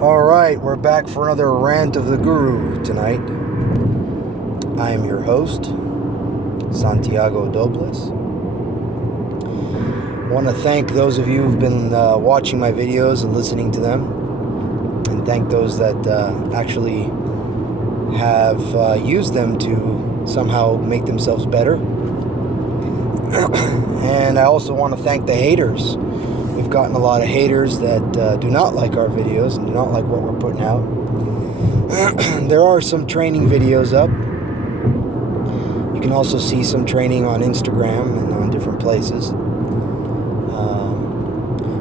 Alright, we're back for another Rant of the Guru tonight. I am your host, Santiago Dobles. I want to thank those of you who've been watching my videos and listening to them, and thank those that actually have used them to somehow make themselves better. And I also want to thank the haters. We've gotten a lot of haters that do not like our videos and do not like what we're putting out. There are some training videos up. You can also see some training on Instagram and on different places.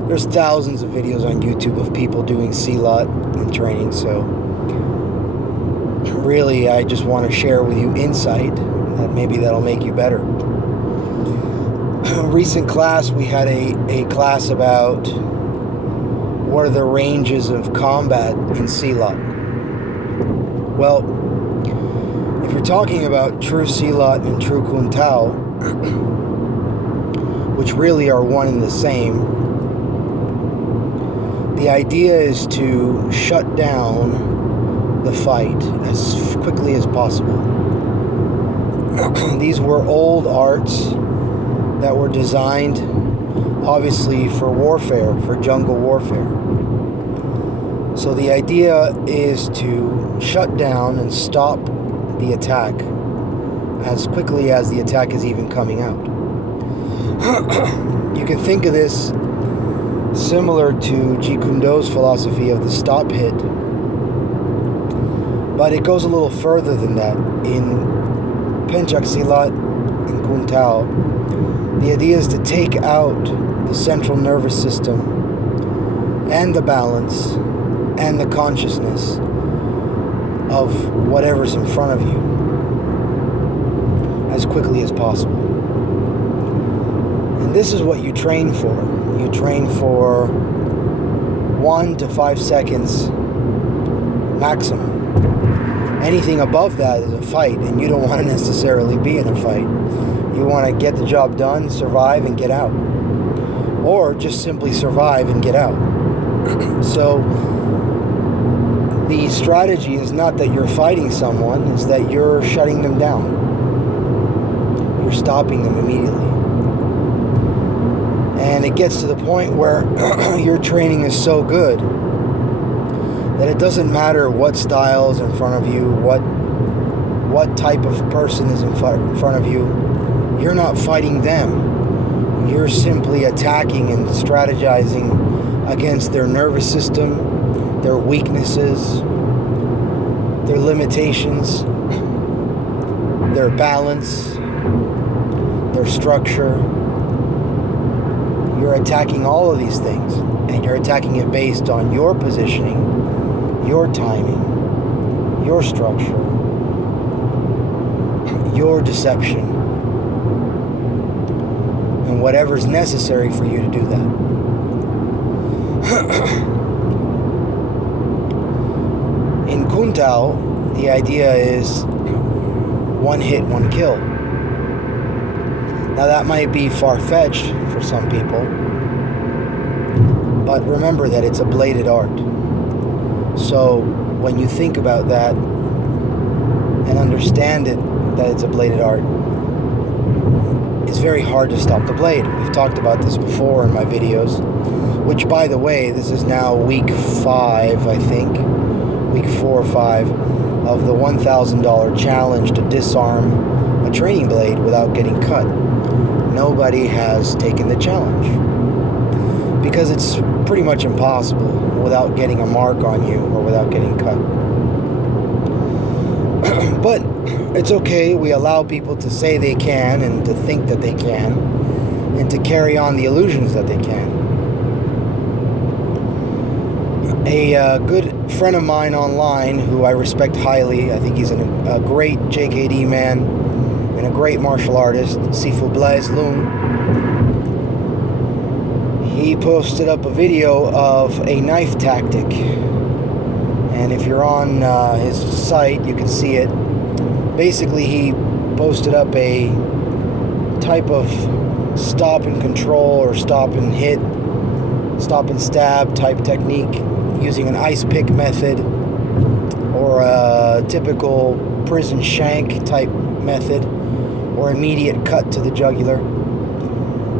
There's thousands of videos on YouTube of people doing Silat and training, so really I just want to share with you insight that maybe that'll make you better. Recent class, we had a class about what are the ranges of combat in Silat. Well, if you're talking about true Silat and true Kuntao, which really are one and the same, the idea is to shut down the fight as quickly as possible. These were old arts that were designed, obviously, for warfare, for jungle warfare. So the idea is to shut down and stop the attack as quickly as the attack is even coming out. You can think of this similar to Jeet Kune Do's philosophy of the stop hit, but it goes a little further than that. In Pencak Silat and Kuntao, the idea is to take out the central nervous system and the balance and the consciousness of whatever's in front of you as quickly as possible. And this is what you train for. You train for 1 to 5 seconds maximum. Anything above that is a fight, and you don't want to necessarily be in a fight. You want to get the job done, survive, and get out. Or just simply survive and get out. So the strategy is not that you're fighting someone, it's that you're shutting them down. You're stopping them immediately. And it gets to the point where your training is so good that it doesn't matter what style is in front of you, what type of person is in front of you. You're not fighting them. You're simply attacking and strategizing against their nervous system, their weaknesses, their limitations, their balance, their structure. You're attacking all of these things, and you're attacking it based on your positioning, your timing, your structure, your deception, and whatever's necessary for you to do that. In Kuntao, the idea is one hit, one kill. Now that might be far-fetched for some people, but remember that it's a bladed art. So when you think about that and understand it, that it's a bladed art, it's very hard to stop the blade. We've talked about this before in my videos, which, by the way, this is now week 5, I think, week 4 or 5 of the $1,000 challenge to disarm a training blade without getting cut. Nobody has taken the challenge because it's pretty much impossible without getting a mark on you or without getting cut. But it's okay. We allow people to say they can and to think that they can and to carry on the illusions that they can. A good friend of mine online who I respect highly, I think he's a great JKD man and a great martial artist, Sifu Blaise Loong, he posted up a video of a knife tactic. And if you're on his site, you can see it. Basically, he posted up a type of stop and control or stop and hit, stop and stab type technique using an ice pick method or a typical prison shank type method or immediate cut to the jugular.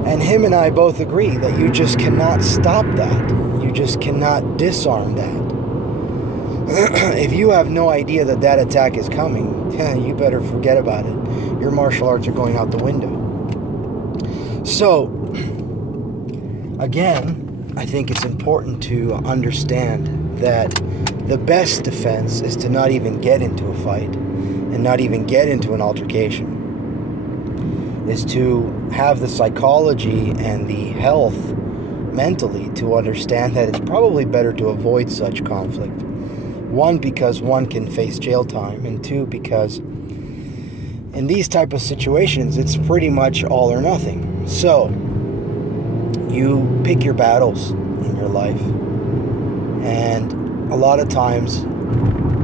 And him and I both agree that you just cannot stop that. You just cannot disarm that. If you have no idea that that attack is coming, you better forget about it. Your martial arts are going out the window. So, again, I think it's important to understand that the best defense is to not even get into a fight and not even get into an altercation. Is to have the psychology and the health mentally to understand that it's probably better to avoid such conflict. One, because one can face jail time, and two, because in these type of situations, it's pretty much all or nothing. So, you pick your battles in your life, and a lot of times,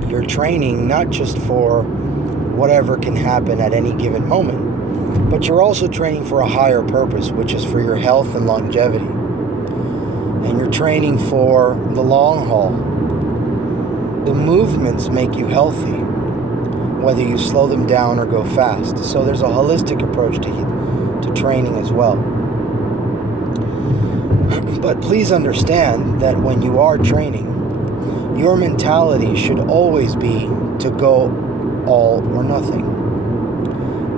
you're training not just for whatever can happen at any given moment, but you're also training for a higher purpose, which is for your health and longevity. And you're training for the long haul. The movements make you healthy, whether you slow them down or go fast. So there's a holistic approach to training as well. But please understand that when you are training, your mentality should always be to go all or nothing.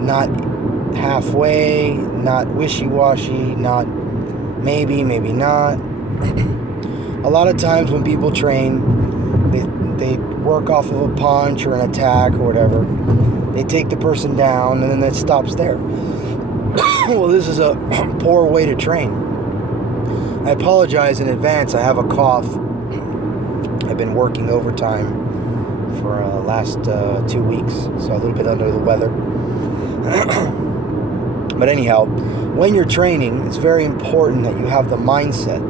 Not halfway, not wishy-washy, not maybe not. A lot of times when people train, they work off of a punch or an attack or whatever. They take the person down and then it stops there. Well, this is a poor way to train. I apologize in advance. I have a cough. I've been working overtime for last 2 weeks, so a little bit under the weather. But anyhow, when you're training, it's very important that you have the mindset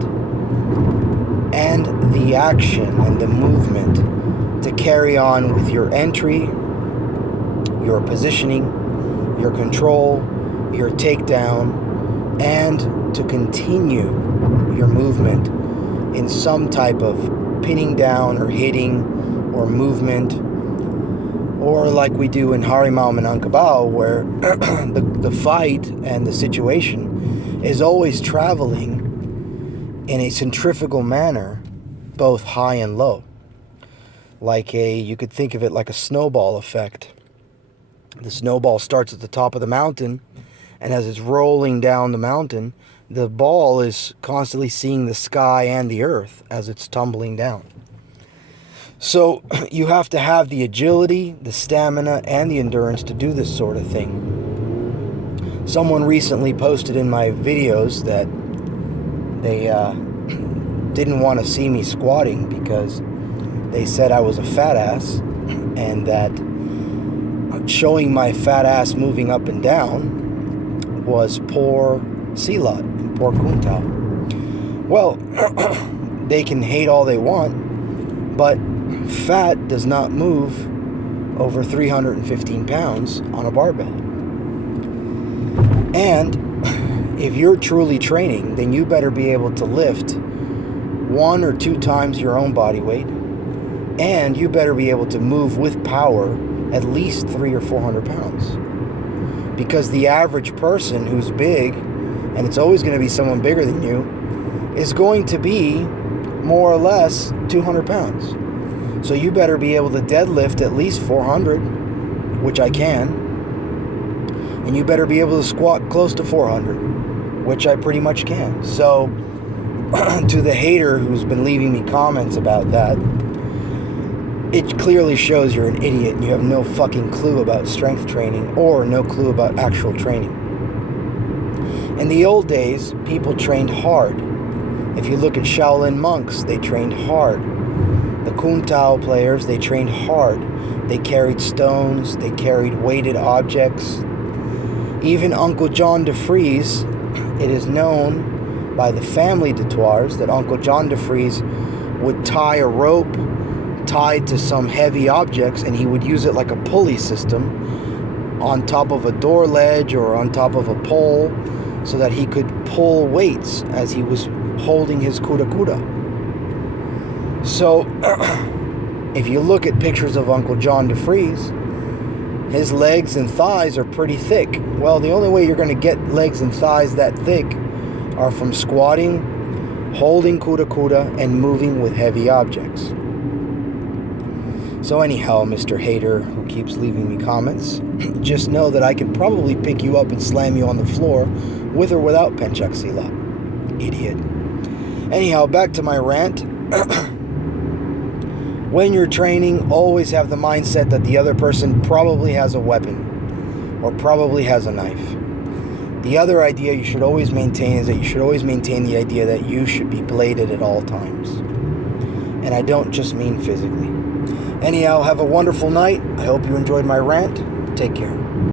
and the action and the movement to carry on with your entry, your positioning, your control, your takedown, and to continue your movement in some type of pinning down or hitting or movement, or like we do in Harimau Minangkabau, where the fight and the situation is always traveling in a centrifugal manner, both high and low. You could think of it like a snowball effect. The snowball starts at the top of the mountain, and as it's rolling down the mountain, the ball is constantly seeing the sky and the earth as it's tumbling down. So you have to have the agility, the stamina, and the endurance to do this sort of thing. Someone recently posted in my videos that they didn't want to see me squatting because they said I was a fat ass, and that showing my fat ass moving up and down was poor Silat and poor Kuntao. Well, they can hate all they want, but fat does not move over 315 pounds on a barbell. And if you're truly training, then you better be able to lift 1 or 2 times your own body weight, and you better be able to move with power at least 300 or 400 pounds. Because the average person who's big, and it's always going to be someone bigger than you, is going to be more or less 200 pounds. So you better be able to deadlift at least 400, which I can, and you better be able to squat close to 400, which I pretty much can. So to the hater who's been leaving me comments about that, it clearly shows you're an idiot and you have no fucking clue about strength training or no clue about actual training. In the old days, people trained hard. If you look at Shaolin monks, they trained hard. The Kuntao players, they trained hard. They carried stones, they carried weighted objects. Even Uncle John de Vries, it is known by the family de Toires that Uncle John de Vries would tie a rope tied to some heavy objects, and he would use it like a pulley system on top of a door ledge or on top of a pole so that he could pull weights as he was holding his kura kura. So, if you look at pictures of Uncle John DeFries, his legs and thighs are pretty thick. Well, the only way you're going to get legs and thighs that thick are from squatting, holding kuda kuda, and moving with heavy objects. So anyhow, Mr. Hater, who keeps leaving me comments, just know that I can probably pick you up and slam you on the floor with or without Penchak Silat. Idiot. Anyhow, back to my rant. When you're training, always have the mindset that the other person probably has a weapon or probably has a knife. The other idea you should always maintain is that you should always maintain the idea that you should be bladed at all times. And I don't just mean physically. Anyhow, have a wonderful night. I hope you enjoyed my rant. Take care.